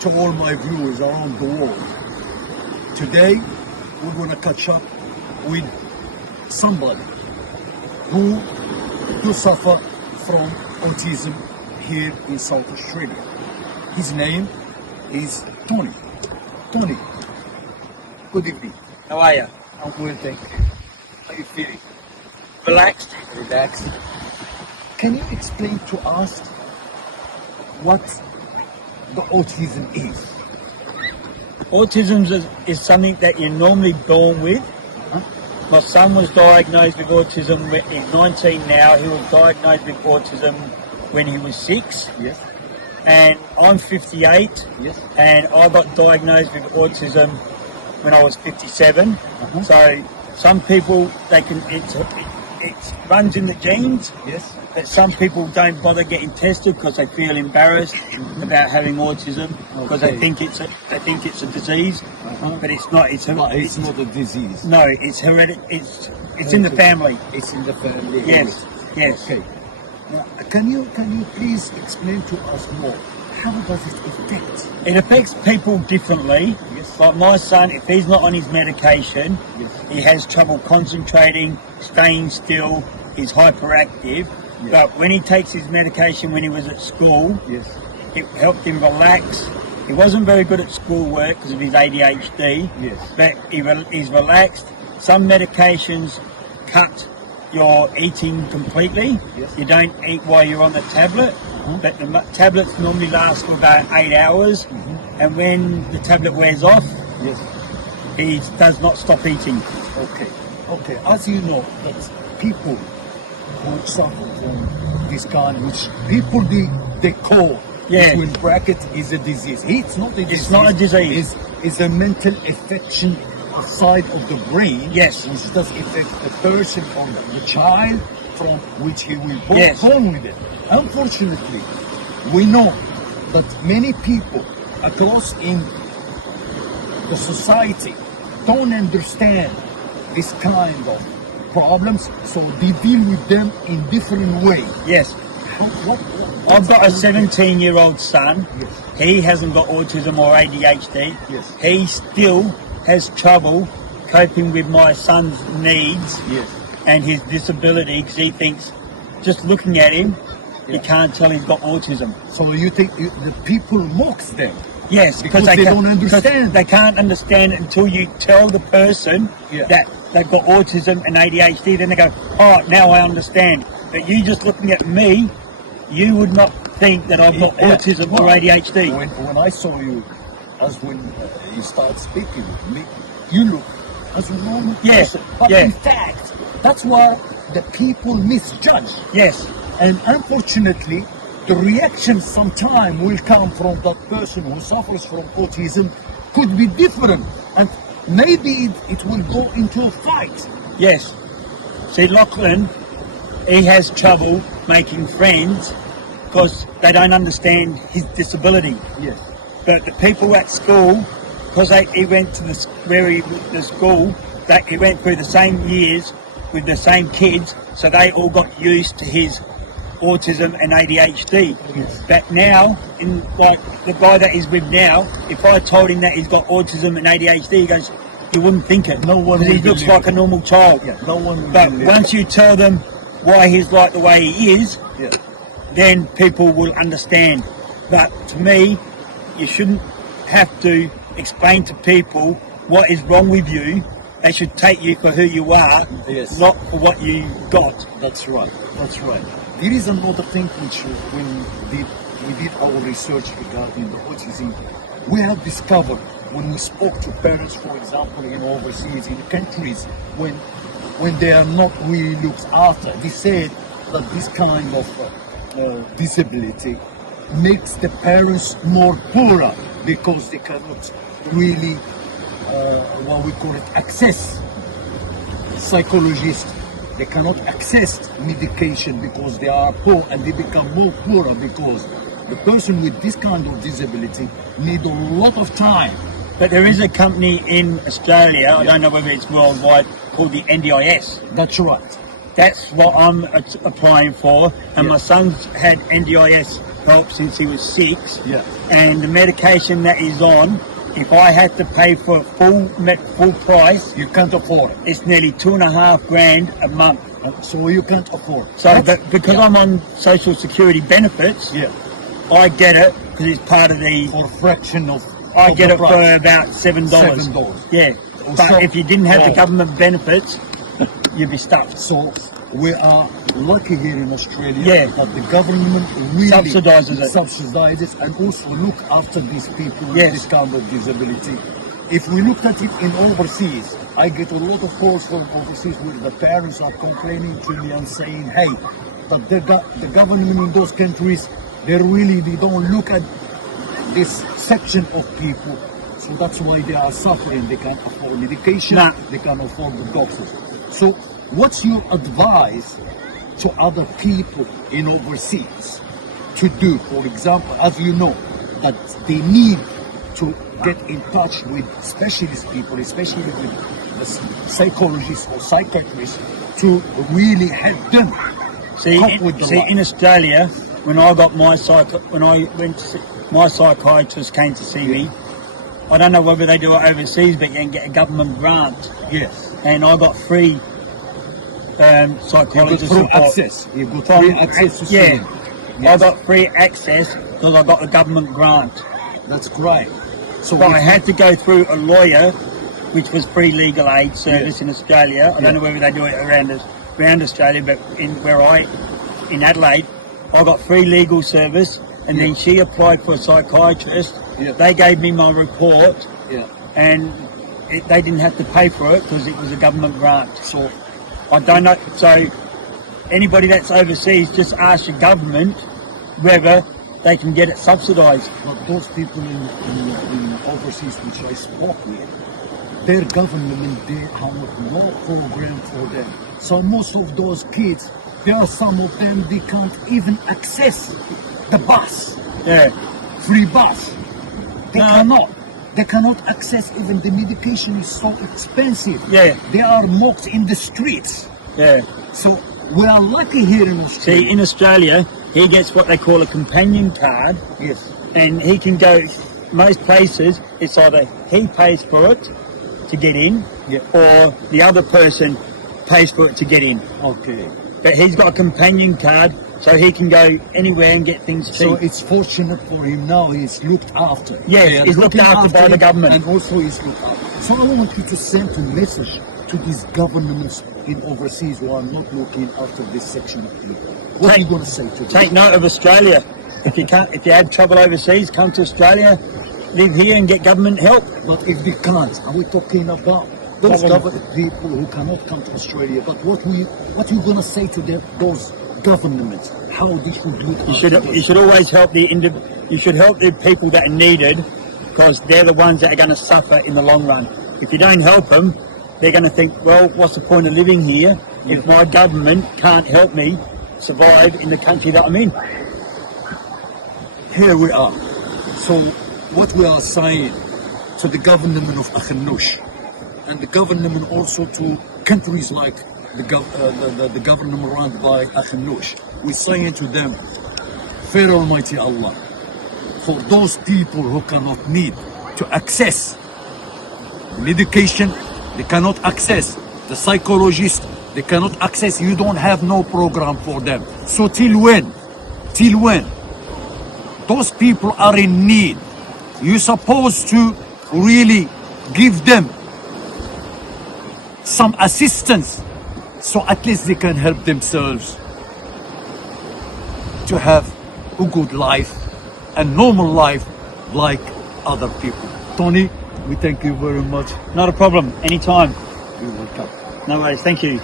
to all my viewers around the world. Today, we're going to catch up with somebody who do suffer from autism here in South Australia. His name is Tony. Tony, good evening. How are you? I'm well, thank you. How are you feeling? Relaxed? Relaxed. Can you explain to us what the autism is? Autism is something that you're normally born with. My son was diagnosed with autism. He's 19 now. He was diagnosed with autism when he was 6. Yes. And I'm 58. Yes. And I got diagnosed with autism when I was 57. So some people, it runs in the genes. Yes. That some people don't bother getting tested because they feel embarrassed about having autism because they think it's a disease, but it's not. It's not a disease. No, it's hereditary. It's in the family. It's in the family. Yes. Yes. Okay. Now, can you please explain to us more? How does it affect? It affects people differently. Yes. Like my son, if he's not on his medication, Yes. he has trouble concentrating, staying still. He's hyperactive. Yes. But when he takes his medication when he was at school, Yes. it helped him relax. He wasn't very good at schoolwork because of his ADHD, Yes. but he's relaxed. Some medications cut your eating completely. Yes. You don't eat while you're on the tablet, but the tablets normally last for about 8 hours, and when the tablet wears off, Yes. he does not stop eating. Okay. Okay. As you know, that people who suffer from this kind, which people they call between brackets is a disease. It's not a disease. It's not a disease. It's a mental affection side of the brain. Yes. Which does affect the person or the child from which he will born with it. Unfortunately, we know that many people across in the society don't understand this kind of problems, so they deal with them in different ways. Yes. I've got a 17-year-old son. Yes. He hasn't got autism or ADHD. Yes. He still has trouble coping with my son's needs Yes. and his disability because he thinks, just looking at him, you can't tell he's got autism. So you think the people mocks them? Yes, Because they don't understand. They can't understand it until you tell the person that they've got autism and ADHD. Then they go, oh, now I understand. But you just looking at me, you would not think that I've got autism or ADHD. When I saw you, as when you start speaking with me, you look as a normal person. But in fact, that's why the people misjudge. Yes. And unfortunately, the reaction sometime will come from that person who suffers from autism could be different. And maybe it will go into a fight. Yes. See, Lachlan, he has trouble making friends because they don't understand his disability. Yes. But the people at school, because he went to the school, that he went through the same years with the same kids, so they all got used to his autism and ADHD. Yes. But now, in like the guy that he's with now, if I told him that he's got autism and ADHD, he goes, you wouldn't think it. No one. He looks like a normal child. Yeah, no one. But once you tell them why he's like the way he is, then people will understand. But to me, you shouldn't have to explain to people what is wrong with you. They should take you for who you are, not for what you got. That's right. That's right. There is another thing which, when we did our research regarding the autism, we have discovered when we spoke to parents, for example, in overseas, in countries, when they are not really looked after, they said that this kind of disability makes the parents more poorer because they cannot really, what we call it, access psychologists. They cannot access medication because they are poor, and they become more poorer because the person with this kind of disability need a lot of time. But there is a company in Australia, I don't know whether it's worldwide, called the NDIS. That's right. That's what I'm applying for, and my son's had NDIS help since he was 6. Yeah. And the medication that he's on, if I had to pay for full price, You can't afford it. it's nearly $2,500 a month. So you can't afford it. So That's- because yeah. I'm on Social Security benefits, Yeah. I get it because it's part of the. For a fraction of I of get the it for price. about $7. $7. Yeah, Oh, but so- if you didn't have the oh. government benefits, you'd be stuck. So we are lucky here in Australia Yeah. that the government really Subsidises it. subsidizes and also look after these people with Yes. this kind of disability. If we looked at it in overseas, I get a lot of calls from overseas where the parents are complaining to me and saying, hey, that the government in those countries, they don't look at this section of people. So that's why they are suffering. They can't afford medication, Nah. they can't afford the doctors. So what's your advice to other people in overseas to do? For example, as you know, that they need to get in touch with specialist people, especially with the psychologists or psychiatrists, to really help them See, cope with the life. in Australia, when I got my my psychiatrist came to see me. I don't know whether they do it overseas, but you can get a government grant, Yes. and I got free You psychologist got support. access. You got free access to see Yeah, them. I Yes. got free access because I got a government grant. That's great. So But I if- had to go through a lawyer, which was free legal aid service in Australia. I Yeah. don't know whether they do it around Australia, but in Adelaide, I got free legal service, and then she applied for a psychiatrist. Yeah. They gave me my report, yeah. and they didn't have to pay for it because it was a government grant. So I don't know. So anybody that's overseas, just ask your government whether they can get it subsidised. but those people in overseas which I spoke with, their government, they have no program for them. So most of those kids, there are some of them, they can't even access the bus, Yeah, free bus. They No. cannot. They cannot access even the medication is so expensive. Yeah. They are mocked in the streets. yeah. So we are lucky here in Australia. See, in Australia, he gets what they call a companion card, Yes. and he can go most places. It's either he pays for it to get in, Yeah. or the other person pays for it to get in. Okay. But he's got a companion card, so he can go anywhere and get things cheap. So it's fortunate for him now. He's looked after. Yeah, They are he's looked looking after by the him, government. and also he's looked after. So I want you to send a message to these governments in overseas who are not looking after this section of people. What are you going to say to them? Take note of Australia. If you had trouble overseas, come to Australia, live here and get government help. But if they can't, are we talking about those Government. people who cannot come to Australia? But what are you going to say to them, those governments? How they should look You should always help you should help the people that are needed, because they're the ones that are going to suffer in the long run. If you don't help them, they're going to think, well, what's the point of living here if my government can't help me survive in the country that I'm in? Here we are. So what we are saying to the government of Akhanush and the government also to countries like the government run by Akhanush, we're saying to them, Fear Almighty Allah, for those people who cannot need to access medication, they cannot access the psychologist, they cannot access, you don't have no program for them. So till when? Till when? Those people are in need. You're supposed to really give them some assistance so at least they can help themselves to have a good life and normal life like other people. Tony, we thank you very much. Not a problem. Anytime. You're welcome. No worries. Thank you.